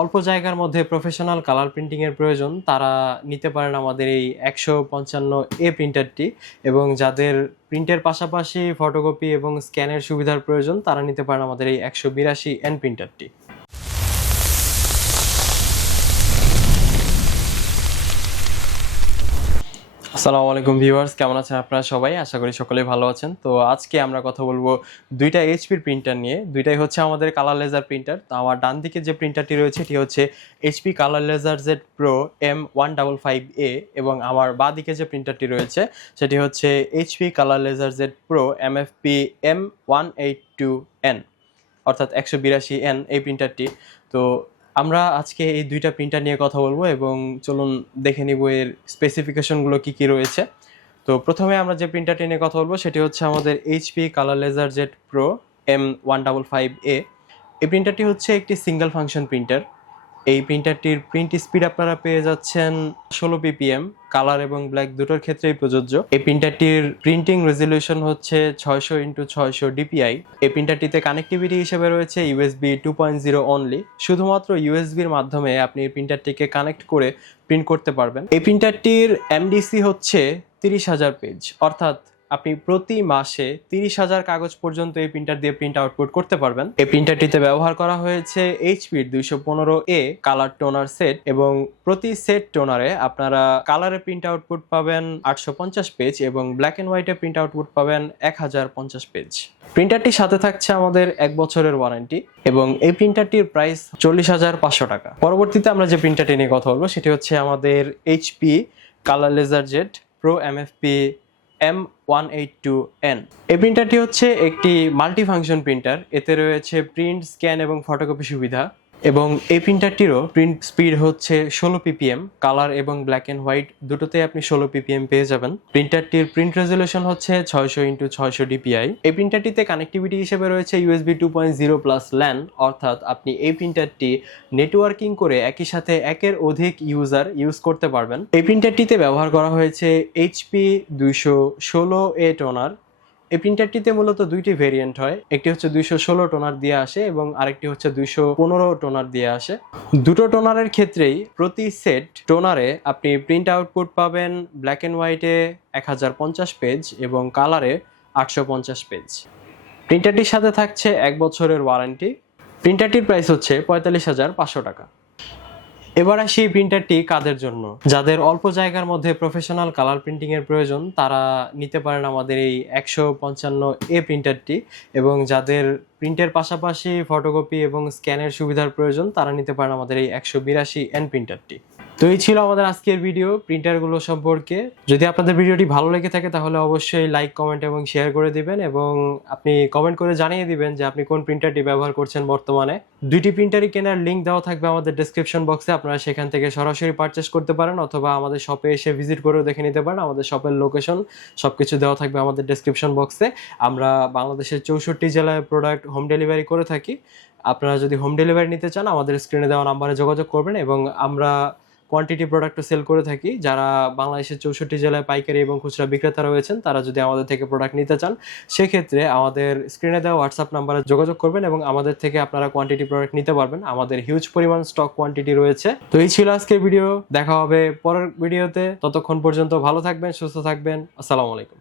অল্প জায়গার মধ্যে প্রফেশনাল কালার প্রিন্টিং এর প্রয়োজন তারা নিতে পারেন আমাদের এই 155 প্রিন্টারটি, এবং যাদের প্রিন্টের পাশাপাশি ফটোকপি এবং স্ক্যানের সুবিধার প্রয়োজন তারা নিতে পারেন আমাদের এই 182 প্রিন্টারটি। আসসালামু আলাইকুম ভিউয়ার্স, কেমন আছেন আপনারা সবাই? আশা করি সকলেই ভালো আছেন। তো আজকে আমরা কথা বলবো দুইটা এইচপির প্রিন্টার নিয়ে। দুইটাই হচ্ছে আমাদের কালার লেজার প্রিন্টার। তো আমার ডান দিকে যে প্রিন্টারটি রয়েছে এটি হচ্ছে HP colour laser jet pro M155A, এবং আমার বাঁ দিকে যে প্রিন্টারটি রয়েছে সেটি হচ্ছে HP colour laser jet pro MFP M182N, অর্থাৎ 182N এই প্রিন্টারটি। তো আমরা আজকে এই দুইটা প্রিন্টার নিয়ে কথা বলবো এবং চলুন দেখে নিব এর স্পেসিফিকেশনগুলো কি কি রয়েছে। তো প্রথমে আমরা যে প্রিন্টারটি নিয়ে কথা বলবো সেটি হচ্ছে আমাদের HP colour laser jet pro M155A। এই প্রিন্টারটি হচ্ছে একটি সিঙ্গেল ফাংশন প্রিন্টার। এই প্রিন্টারটির প্রিন্ট স্পিড আপনারা পেয়ে যাচ্ছেন 16 ppm, কালার এবং ব্ল্যাক দুটোর ক্ষেত্রেই প্রযোজ্য। এই প্রিন্টারটির প্রিন্টিং রেজলিউশন হচ্ছে 600x600 dpi। এই প্রিন্টারটিতে কানেক্টিভিটি হিসেবে রয়েছে USB 2.0 অনলি। শুধুমাত্র ইউএসবির মাধ্যমে আপনি এই প্রিন্টারটিকে কানেক্ট করে প্রিন্ট করতে পারবেন। এই প্রিন্টারটির MDC হচ্ছে 30,000 পেজ, অর্থাৎ আপনি প্রতি মাসে 30,000 কাগজ পর্যন্ত এই প্রিন্টার দিয়ে প্রিন্ট আউটপুট করতে পারবেন। এই প্রিন্টারটিতে ব্যবহার করা হয়েছে এইচপির 215A কালার টোনার সেট, এবং প্রতি সেট টোনারে আপনারা কালারে প্রিন্ট আউটপুট পাবেন 850 পেজ এবং ব্ল্যাক এন্ড হোয়াইটে প্রিন্ট আউটপুট পাবেন 1050 পেজ। প্রিন্টারটির সাথে থাকছে আমাদের 1 বছরের ওয়ারেন্টি, এবং এই প্রিন্টারটির প্রাইস 40,500 টাকা। পরবর্তীতে আমরা যে প্রিন্টারটি নিয়ে কথা বলবো সেটি হচ্ছে আমাদের HP colour laser jet pro MFP M182N। এই প্রিন্টারটি হচ্ছে একটি মাল্টি ফাংশন প্রিন্টার। এতে রয়েছে প্রিন্ট, স্ক্যান এবং ফটোকপি সুবিধা, এবং এই প্রিন্টারটিরও প্রিন্ট স্পিড হচ্ছে 16 ppm, কালার এবং ব্ল্যাক এন্ড হোয়াইট দুটোতেই আপনি 16 ppm পেয়ে যাবেন। প্রিন্টারটির প্রিন্ট রেজলিউশন হচ্ছে 600x600 dpi। এই প্রিন্টারটিতে কানেক্টিভিটি হিসেবে রয়েছে USB 2.0 প্লাস LAN, অর্থাৎ আপনি এই প্রিন্টারটি নেটওয়ার্কিং করে একই সাথে একের অধিক ইউজার ইউজ করতে পারবেন। এই প্রিন্টারটিতে ব্যবহার করা হয়েছে HP 216A টোনার। এই প্রিন্টারটিতে মূলত দুইটি ভেরিয়েন্ট হয়, একটি হচ্ছে 216 টোনার দিয়ে আসে এবং আরেকটি হচ্ছে 215 টোনার দিয়ে আসে। দুটো টোনারের ক্ষেত্রেই প্রতি সেট টোনারে আপনি প্রিন্ট আউটপুট পাবেন ব্ল্যাক এন্ড হোয়াইটে 1050 পেজ এবং কালারে 850 পেজ। প্রিন্টারটির সাথে থাকছে 1 বছরের ওয়ারেন্টি। প্রিন্টারটির প্রাইস হচ্ছে 45,500 টাকা। এবার আসি এই প্রিন্টারটি কাদের জন্য। যাদের অল্প জায়গার মধ্যে প্রফেশনাল কালার প্রিন্টিং এর প্রয়োজন তারা নিতে পারেন আমাদের এই 155A প্রিন্টারটি, এবং যাদের প্রিন্টের পাশাপাশি ফটোকপি এবং স্ক্যানের সুবিধার প্রয়োজন তারা নিতে পারেন আমাদের এই 182N প্রিন্টারটি। তো এই ছিল আমাদের আজকের ভিডিও প্রিন্টারগুলো সম্পর্কে। যদি আপনাদের ভিডিওটি ভালো লেগে থাকে তাহলে অবশ্যই লাইক, কমেন্ট এবং শেয়ার করে দিবেন, এবং আপনি কমেন্ট করে জানিয়ে দিবেন যে আপনি কোন প্রিন্টারটি ব্যবহার করছেন বর্তমানে। দুইটি প্রিন্টারই কেনার লিঙ্ক দেওয়া থাকবে আমাদের ডেসক্রিপশন বক্সে, আপনারা সেখান থেকে সরাসরি পারচেস করতে পারেন অথবা আমাদের শপে এসে ভিজিট করেও দেখে নিতে পারেন। আমাদের শপের লোকেশন সবকিছু দেওয়া থাকবে আমাদের ডেসক্রিপশন বক্সে। আমরা বাংলাদেশের 64টি জেলায় প্রোডাক্ট হোম ডেলিভারি করে থাকি। আপনারা যদি হোম ডেলিভারি নিতে চান আমাদের স্ক্রিনে দেওয়া নাম্বারে যোগাযোগ করবেন, এবং আমরা কোয়ান্টিটি প্রোডাক্টও সেল করে থাকি। যারা বাংলাদেশের 64 জেলায় পাইকারি এবং খুচরা বিক্রেতা রয়েছেন তারা যদি আমাদের থেকে প্রোডাক্ট নিতে চান সেক্ষেত্রে আমাদের স্ক্রিনে দেওয়া হোয়াটসঅ্যাপ নাম্বারে যোগাযোগ করবেন এবং আমাদের থেকে আপনারা কোয়ান্টিটি প্রোডাক্ট নিতে পারবেন। আমাদের হিউজ পরিমাণ স্টক কোয়ান্টিটি রয়েছে। তো এই ছিল আজকের ভিডিও, দেখা হবে পরের ভিডিওতে। ততক্ষণ পর্যন্ত ভালো থাকবেন, সুস্থ থাকবেন। আসসালামু আলাইকুম।